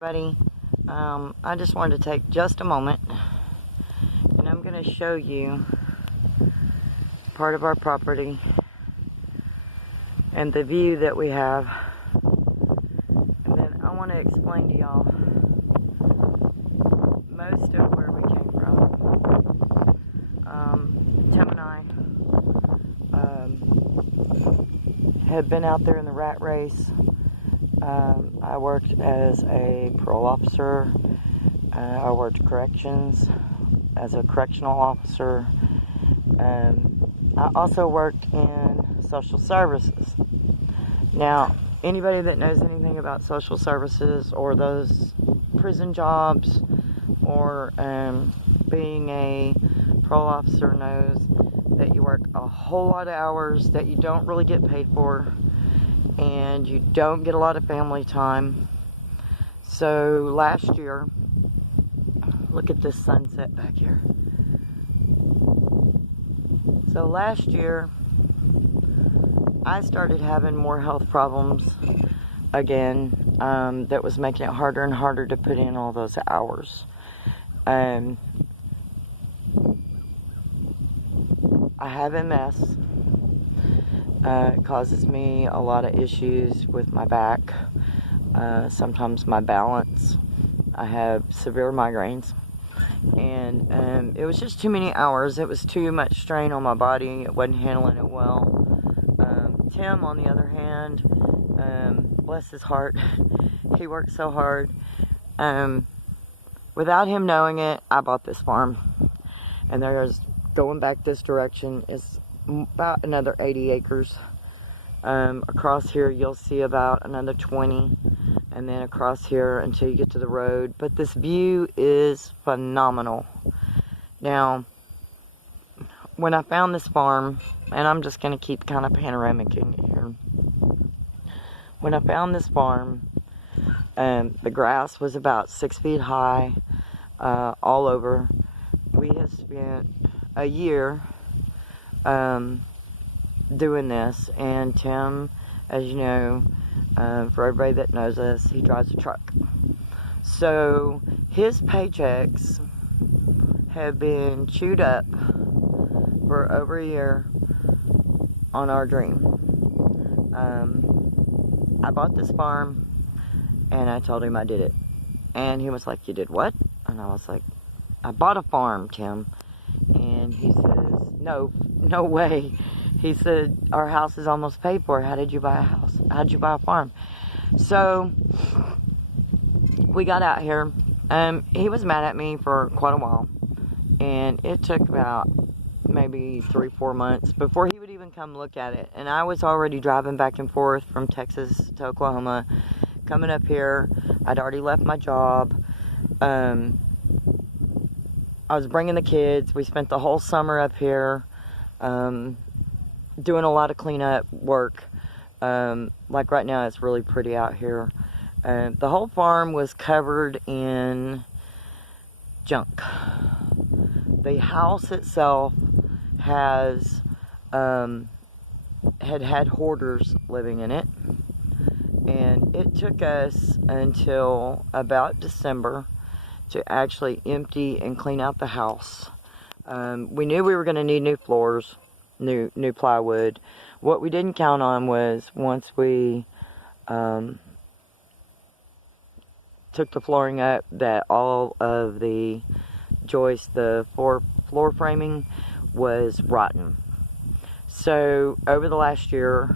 Everybody, I just wanted to take just a moment and I'm going to show you part of our property and the view that we have, and then I want to explain to y'all most of where we came from. Tim and I had been out there in the rat race. I worked as a parole officer. I worked corrections as a correctional officer. I also worked in social services. Now, anybody that knows anything about social services or those prison jobs or being a parole officer knows that you work a whole lot of hours that you don't really get paid for, and you don't get a lot of family time. So last year, look at this sunset back here. So last year, I started having more health problems again, that was making it harder and harder to put in all those hours. I have MS. It causes me a lot of issues with my back, sometimes my balance. I have severe migraines, and it was just too many hours. It was too much strain on my body. It wasn't handling it well. Tim, on the other hand, bless his heart, he worked so hard. Without him knowing it, I bought this farm, and there's, going back this direction, is about another 80 acres. Across here you'll see about another 20, and then across here until you get to the road. But this view is phenomenal. Now, when I found this farm, and I'm just going to keep kind of panoramicing it here. When I found this farm, the grass was about 6 feet high, all over. We have spent a year doing this, and Tim, as you know, for everybody that knows us, he drives a truck. So his paychecks have been chewed up for over a year on our dream. I bought this farm, and I told him I did it, and he was like, "You did what?" And I was like, "I bought a farm, Tim." And he says, no way. He said, "Our house is almost paid for. How did you buy a house? How did you buy a farm?" So we got out here. He was mad at me for quite a while, and it took about maybe 3-4 months before he would even come look at it. And I was already driving back and forth from Texas to Oklahoma, coming up here. I'd already left my job. I was bringing the kids. We spent the whole summer up here, doing a lot of cleanup work. Like right now, it's really pretty out here. The whole farm was covered in junk. The house itself has had hoarders living in it, and it took us until about December to actually empty and clean out the house. We knew we were going to need new floors, new plywood. What we didn't count on was once we took the flooring up, that all of the joists, the floor framing, was rotten. So over the last year,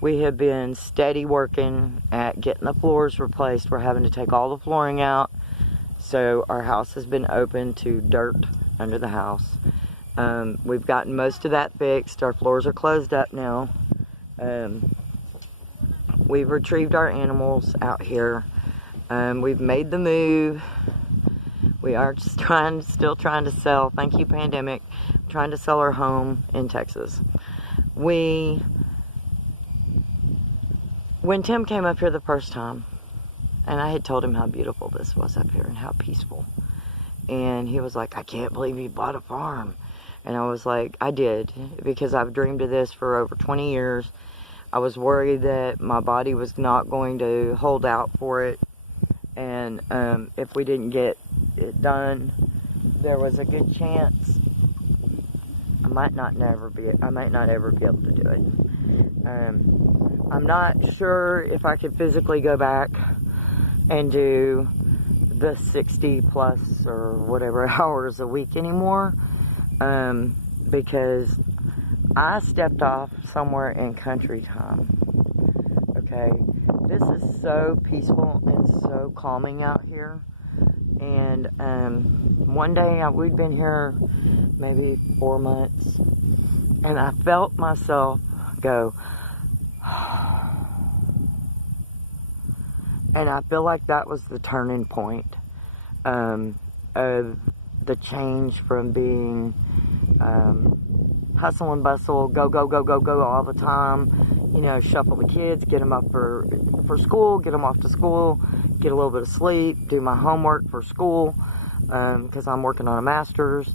we have been steady working at getting the floors replaced. We're having to take all the flooring out. So our house has been open to dirt under the house. We've gotten most of that fixed. Our floors are closed up now. We've retrieved our animals out here. We've made the move. We are just still trying to sell. Thank you, pandemic. Trying to sell our home in Texas. When Tim came up here the first time, and I had told him how beautiful this was up here and how peaceful, and he was like, "I can't believe you bought a farm." And I was like, "I did, because I've dreamed of this for over 20 years. I was worried that my body was not going to hold out for it, And if we didn't get it done, there was a good chance I might not ever be able to do it. I'm not sure if I could physically go back and do the 60 plus or whatever hours a week anymore, because I stepped off somewhere in country time. Okay, this is so peaceful and so calming out here. And one day we'd been here maybe 4 months, and I felt myself go, and I feel like that was the turning point of the change from being hustle and bustle, go, go, go, go, go all the time, you know, shuffle the kids, get them up for school, get them off to school, get a little bit of sleep, do my homework for school, because I'm working on a master's,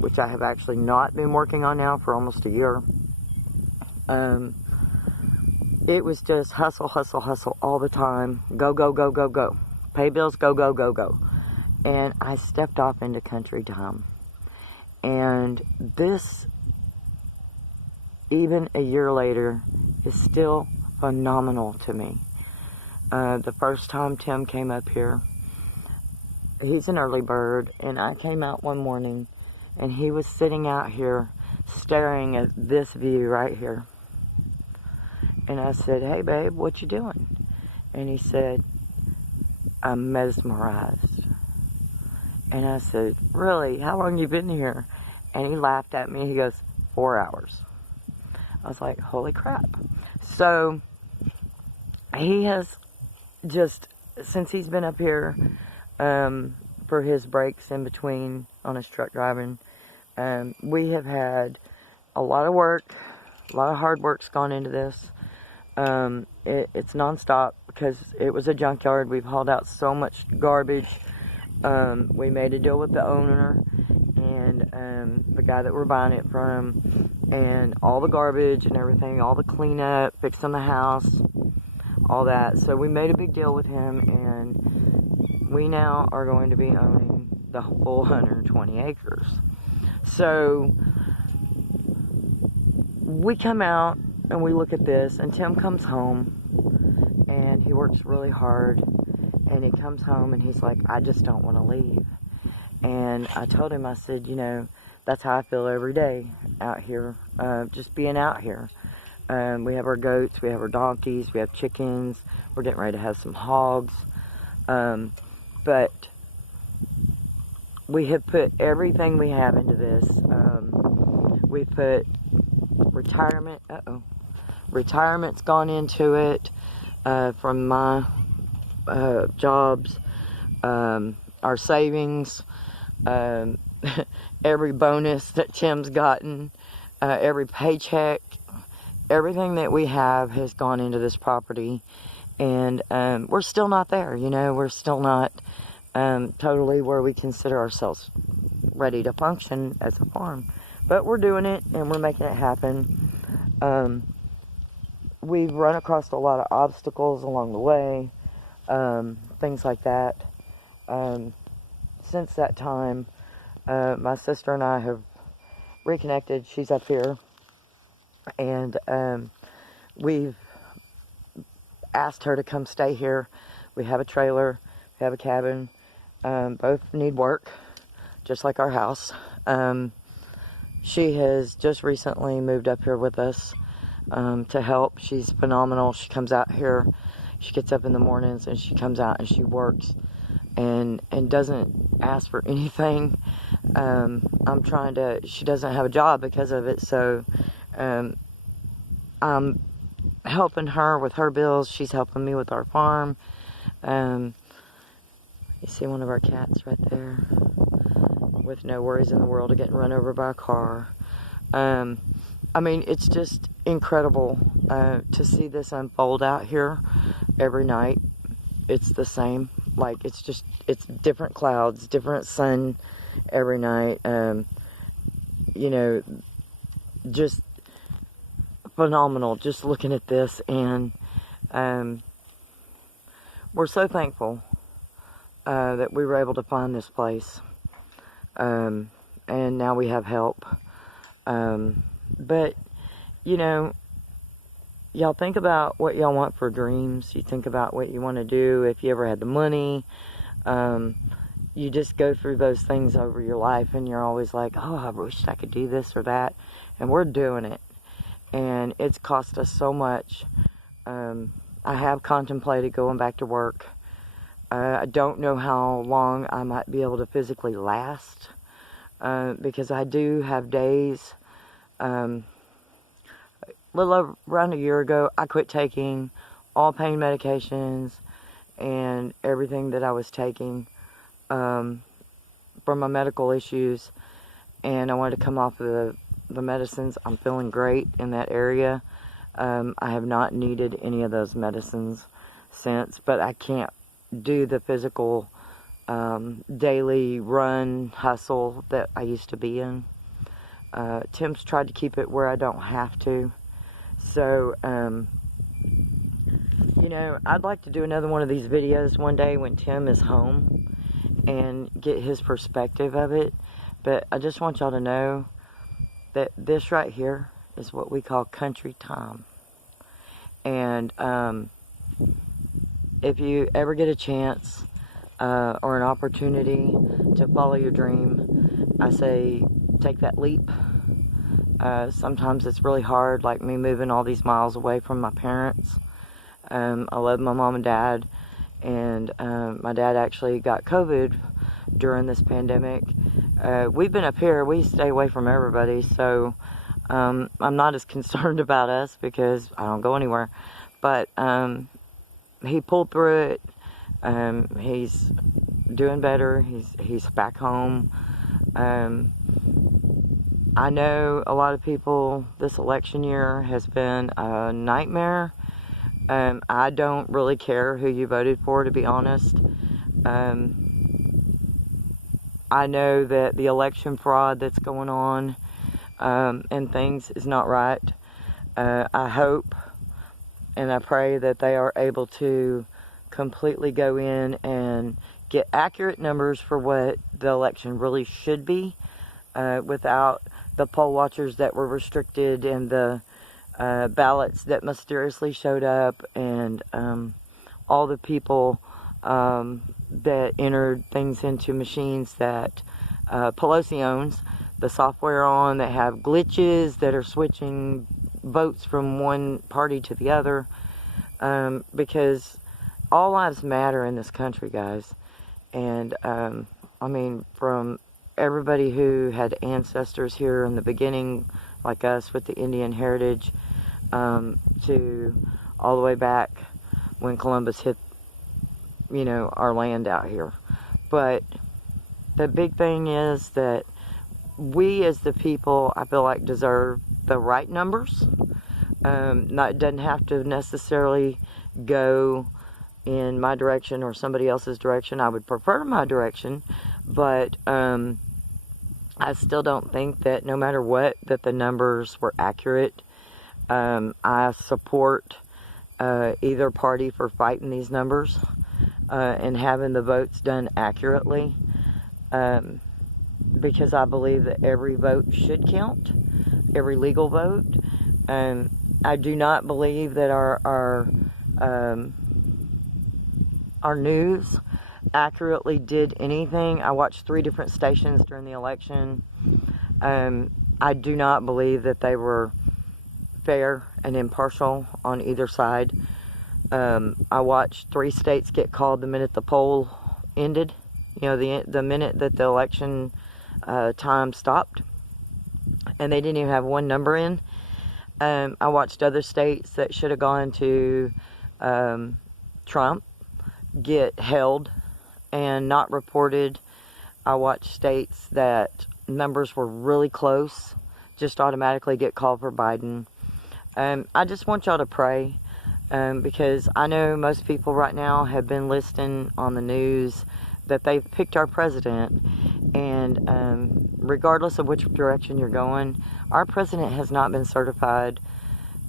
which I have actually not been working on now for almost a year. It was just hustle, hustle, hustle all the time. Go, go, go, go, go. Pay bills, go, go, go, go. And I stepped off into country time. And this, even a year later, is still phenomenal to me. The first time Tim came up here, he's an early bird, and I came out one morning, and he was sitting out here staring at this view right here. And I said, "Hey babe, what you doing?" And he said, "I'm mesmerized." And I said, "Really? How long you been here?" And he laughed at me. He goes, 4 hours. I was like, holy crap. So he has just, since he's been up here for his breaks in between on his truck driving, we have had a lot of work, a lot of hard work's gone into this. It's nonstop because it was a junkyard. We've hauled out so much garbage. We made a deal with the owner and the guy that we're buying it from, and all the garbage and everything, all the cleanup, fixing the house, all that. So we made a big deal with him, and we now are going to be owning the whole 120 acres. So we come out and we look at this, and Tim comes home and he works really hard, and he comes home and he's like, I just don't want to leave. And I told him, I said, you know, that's how I feel every day out here, just being out here. We have our goats, we have our donkeys, we have chickens, we're getting ready to have some hogs, but we have put everything we have into this. We put retirement's gone into it, from my jobs, our savings, every bonus that Tim's gotten, every paycheck, everything that we have has gone into this property. And we're still not there, you know, we're still not totally where we consider ourselves ready to function as a farm. But we're doing it, and we're making it happen. We've run across a lot of obstacles along the way, things like that. Since that time, my sister and I have reconnected. She's up here, and we've asked her to come stay here. We have a trailer, we have a cabin, both need work, just like our house. She has just recently moved up here with us to help. She's phenomenal. She comes out here, she gets up in the mornings and she comes out and she works and doesn't ask for anything. She doesn't have a job because of it, so I'm helping her with her bills. She's helping me with our farm. You see one of our cats right there with no worries in the world of getting run over by a car. I mean, it's just incredible to see this unfold out here every night. It's the same. Like, it's different clouds, different sun every night. You know, just phenomenal just looking at this. And we're so thankful that we were able to find this place. And now we have help. But, you know, y'all think about what y'all want for dreams. You think about what you want to do if you ever had the money. You just go through those things over your life, and you're always like, oh, I wish I could do this or that. And we're doing it. And it's cost us so much. I have contemplated going back to work. I don't know how long I might be able to physically last, because I do have days. A little over, around a year ago, I quit taking all pain medications and everything that I was taking from my medical issues, and I wanted to come off of the medicines. I'm feeling great in that area. I have not needed any of those medicines since, but I can't do the physical daily run hustle that I used to be in. Tim's tried to keep it where I don't have to. So, you know, I'd like to do another one of these videos one day when Tim is home and get his perspective of it. But I just want y'all to know that this right here is what we call country time. And if you ever get a chance or an opportunity to follow your dream, I say take that leap. Sometimes it's really hard, like me moving all these miles away from my parents. I love my mom and dad, and my dad actually got COVID during this pandemic. We've been up here, we stay away from everybody, so I'm not as concerned about us because I don't go anywhere. But he pulled through it. He's doing better. He's back home. I know a lot of people, this election year has been a nightmare. I don't really care who you voted for, to be honest. I know that the election fraud that's going on and things is not right. I hope and I pray that they are able to completely go in and get accurate numbers for what the election really should be, without the poll watchers that were restricted and the ballots that mysteriously showed up, and all the people that entered things into machines that Pelosi owns, the software on, that have glitches that are switching votes from one party to the other, because all lives matter in this country, guys. And I mean, from everybody who had ancestors here in the beginning, like us with the Indian heritage, to all the way back when Columbus hit, you know, our land out here. But the big thing is that we as the people, I feel like, deserve the right numbers. It doesn't have to necessarily go in my direction or somebody else's direction. I would prefer my direction, but I still don't think that no matter what, that the numbers were accurate. I support either party for fighting these numbers and having the votes done accurately, because I believe that every vote should count, every legal vote. I do not believe that our news accurately did anything. I watched 3 different stations during the election. I do not believe that they were fair and impartial on either side. I watched 3 states get called the minute the poll ended. You know, the minute that the election time stopped, and they didn't even have one number in. I watched other states that should have gone to Trump get held and not reported. I watched states that numbers were really close just automatically get called for Biden. I just want y'all to pray, because I know most people right now have been listening on the news that they've picked our president, and regardless of which direction you're going, our president has not been certified.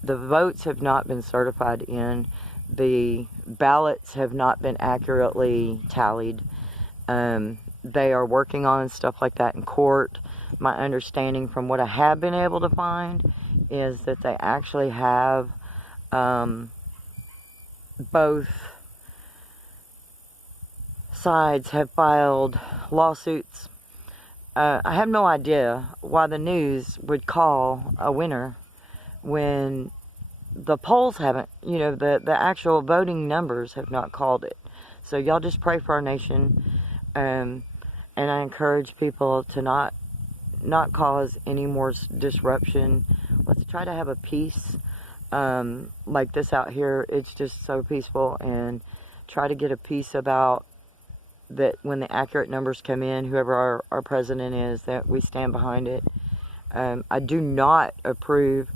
The votes have not been certified in. The ballots have not been accurately tallied. They are working on stuff like that in court. My understanding from what I have been able to find is that they actually have both sides have filed lawsuits. I have no idea why the news would call a winner when the polls haven't, the actual voting numbers have not called it. So y'all just pray for our nation. And I encourage people to not cause any more disruption. Let's try to have a peace like this out here. It's just so peaceful, and try to get a peace about that when the accurate numbers come in, whoever our president is, that we stand behind it. I do not approve,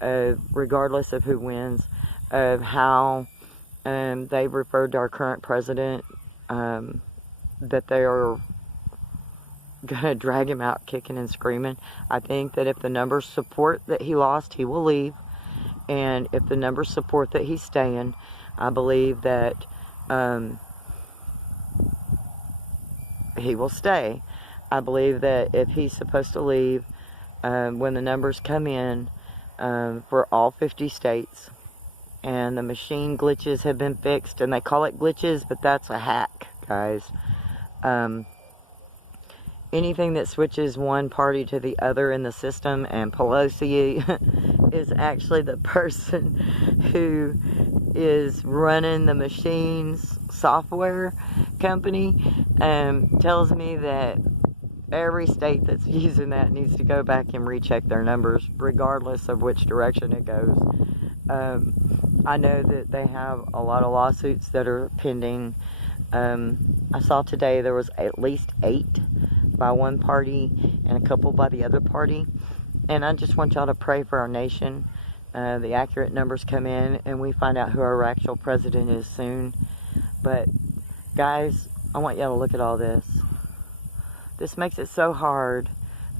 regardless of who wins, of how they've referred to our current president, that they are going to drag him out kicking and screaming. I think that if the numbers support that he lost, he will leave. And if the numbers support that he's staying, I believe that he will stay. I believe that if he's supposed to leave, when the numbers come in for all 50 states, and the machine glitches have been fixed, and they call it glitches, but that's a hack, guys. Anything that switches one party to the other in the system, and Pelosi is actually the person who is running the machine's software company, tells me that every state that's using that needs to go back and recheck their numbers, regardless of which direction it goes. I know that they have a lot of lawsuits that are pending. I saw today there was at least 8 by one party and a couple by the other party. And I just want y'all to pray for our nation. The accurate numbers come in and we find out who our actual president is soon. But guys, I want y'all to look at all this. This makes it so hard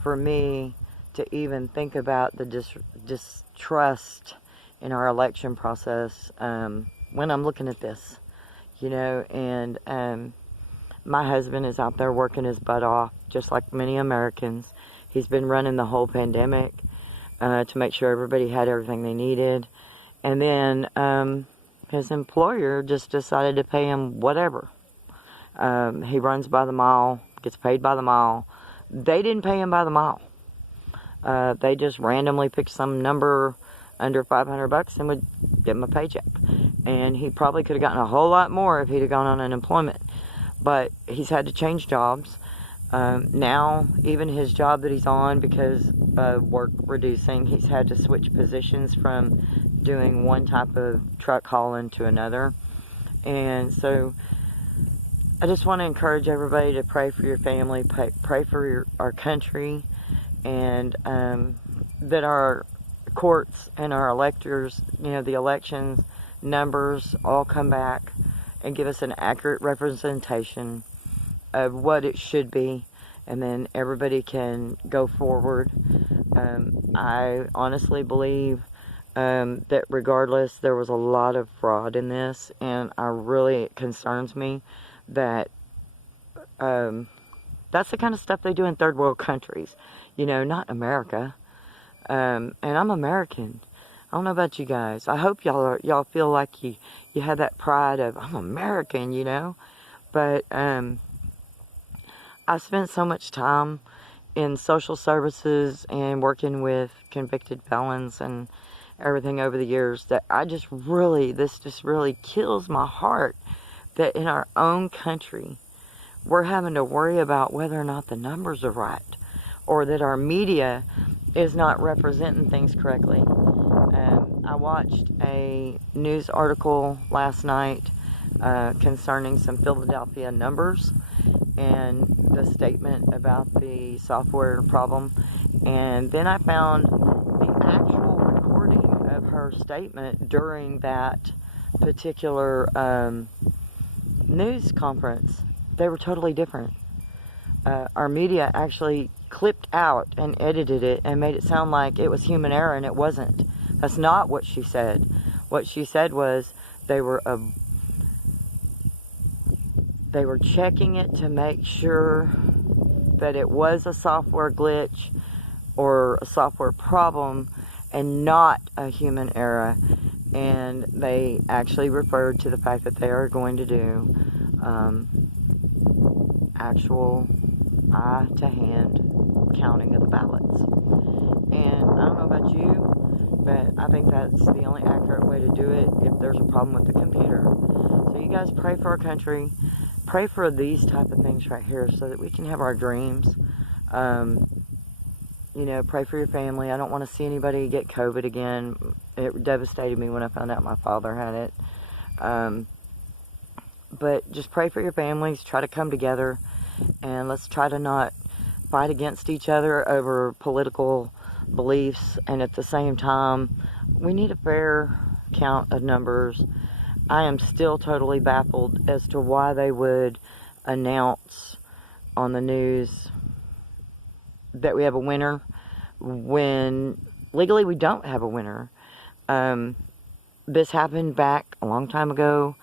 for me to even think about the distrust in our election process when I'm looking at this, and my husband is out there working his butt off, just like many Americans. He's been running the whole pandemic to make sure everybody had everything they needed. And then his employer just decided to pay him whatever. He runs by the mile, gets paid by the mile. They didn't pay him by the mile. They just randomly picked some number under $500 and would give him a paycheck. And he probably could have gotten a whole lot more if he'd have gone on unemployment. But he's had to change jobs. Now, even his job that he's on, because of work reducing, he's had to switch positions from doing one type of truck hauling to another. And so I just want to encourage everybody to pray for your family, pray for our country, and that our courts and our electors, the elections numbers all come back and give us an accurate representation of what it should be, and then everybody can go forward. I honestly believe that regardless, there was a lot of fraud in this, and it concerns me that that's the kind of stuff they do in third world countries, not America. And I'm American. I don't know about you guys. I hope y'all feel like you have that pride of, I'm American, But I spent so much time in social services and working with convicted felons and everything over the years that this just really kills my heart that in our own country we're having to worry about whether or not the numbers are right, or that our media is not representing things correctly. I watched a news article last night concerning some Philadelphia numbers and the statement about the software problem. And then I found the actual recording of her statement during that particular news conference. They were totally different. Our media actually clipped out and edited it and made it sound like it was human error, and it wasn't. That's not what she said. What she said was they were they were checking it to make sure that it was a software glitch or a software problem and not a human error. And they actually referred to the fact that they are going to do actual eye-to-hand counting of the ballots. And I don't know about you, but I think that's the only accurate way to do it if there's a problem with the computer. So you guys pray for our country. Pray for these type of things right here so that we can have our dreams. You know, pray for your family. I don't want to see anybody get COVID again. It devastated me when I found out my father had it. But just pray for your families. Try to come together. And let's try to not fight against each other over political beliefs. And at the same time, we need a fair count of numbers. I am still totally baffled as to why they would announce on the news that we have a winner when legally we don't have a winner. This happened back a long time ago.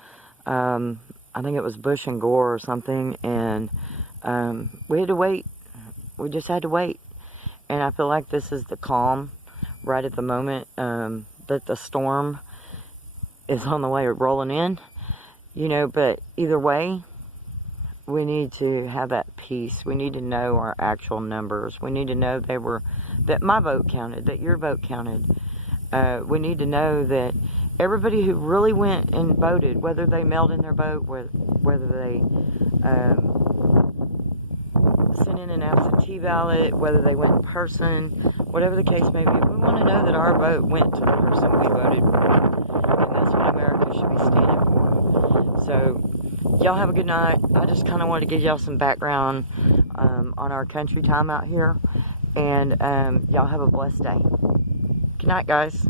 I think it was Bush and Gore or something, and we had to wait. We just had to wait. And I feel like this is the calm right at the moment that the storm is on the way of rolling in, you know, but either way, we need to have that peace. We need to know our actual numbers. We need to know that my vote counted, that your vote counted. We need to know that everybody who really went and voted, whether they mailed in their vote, whether they sent in an absentee ballot, whether they went in person, whatever the case may be, we want to know that our vote went to the person we voted for. And that's what America should be standing for. So, y'all have a good night. I just kind of wanted to give y'all some background on our country time out here. And y'all have a blessed day. Good night, guys.